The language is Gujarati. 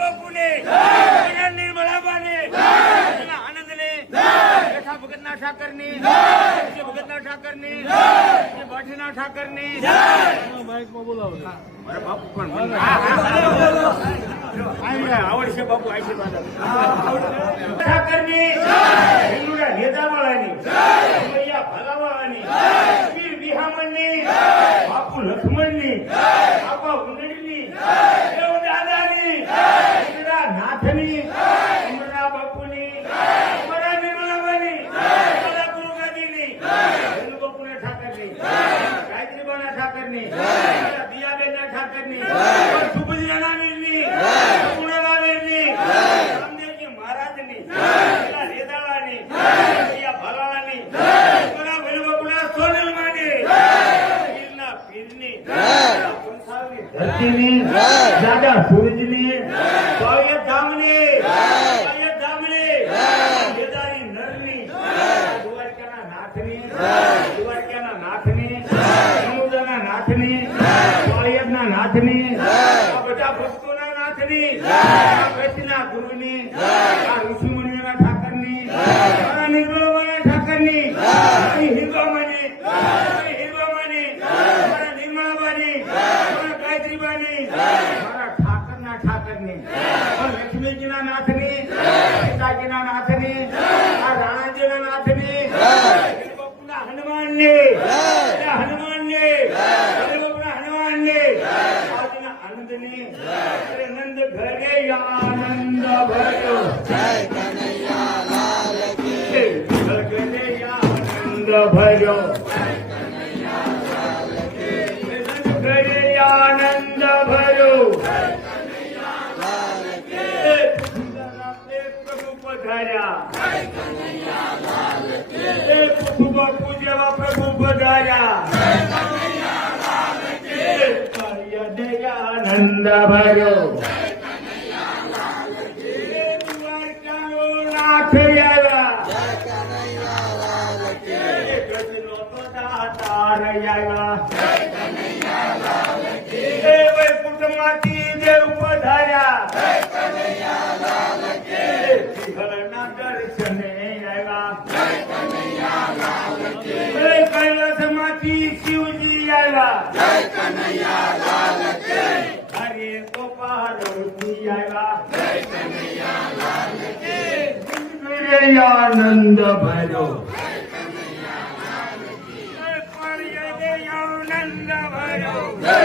બાપુને. નિર્મળાબાને આનંદને. રેખા ભગતના ઠાકરની. ભગતના ઠાકરની. બાઠીના ઠાકરની. મારા બાપુ પણ આવડશે બાપુ આશીર્વાદ ઠાકરની. હિંદુડા નેતાવાળાની. ભલાવાળાની. વીર વિહામણની. બાપુ લક્ષ્મણની બાપા ઉંદડીની દેવ દાદાની ઇન્દ્રા નાથની ઇન્દ્રા બાપુની અમારા નિર્મલાબાની અમારા ગુરુ ગાદીની હિન્દુ બાપુના ઠાકરની ગાયત્રીબાના ઠાકરની દિયાબેન ઠાકરની સુભદ્રાના વીરની પૂર્ણના રામદેવજી મહારાજની. રેદાળાની ભલાળાની. ભૈરવબાપુના સોનલમાની પીરના પીરની. ધરતીની દાદા સૂરજની સોળિયત ધામની સોળિયત ધામની કેદારી નરની. દ્વારકાના નાથની. દ્વારકાના નાથની. નાથની બધા ભક્તોના નાથની કચ્છના ગુરુની આ ઋષિમુનિઓના ઠાકરની નિર્મળવાના ઠાકરની હિરવામણી હિરવામણી મારા નિર્મળાબાની મારા ગાયત્રીબાની મારા ઠાકરના ઠાકરની લક્ષ્મીજીના નાથની સીતાજીના નાથની આ રાણાજીના નાથની આનંદ ભર્યો ઘરે આનંદ ભર્યો પ્રભુ પધાર્યા એ પ્રભુ બાપુ જેવા તો દાતાર આવ્યા એ દેવ પધાર્યા એ સિંહણના દર્શને આવ્યા. એ કૈલાસમાંથી શિવજી આવ્યા. હરે તો પાર્વતી આવ્યા. આનંદ ભર્યો. Nanda Vayo.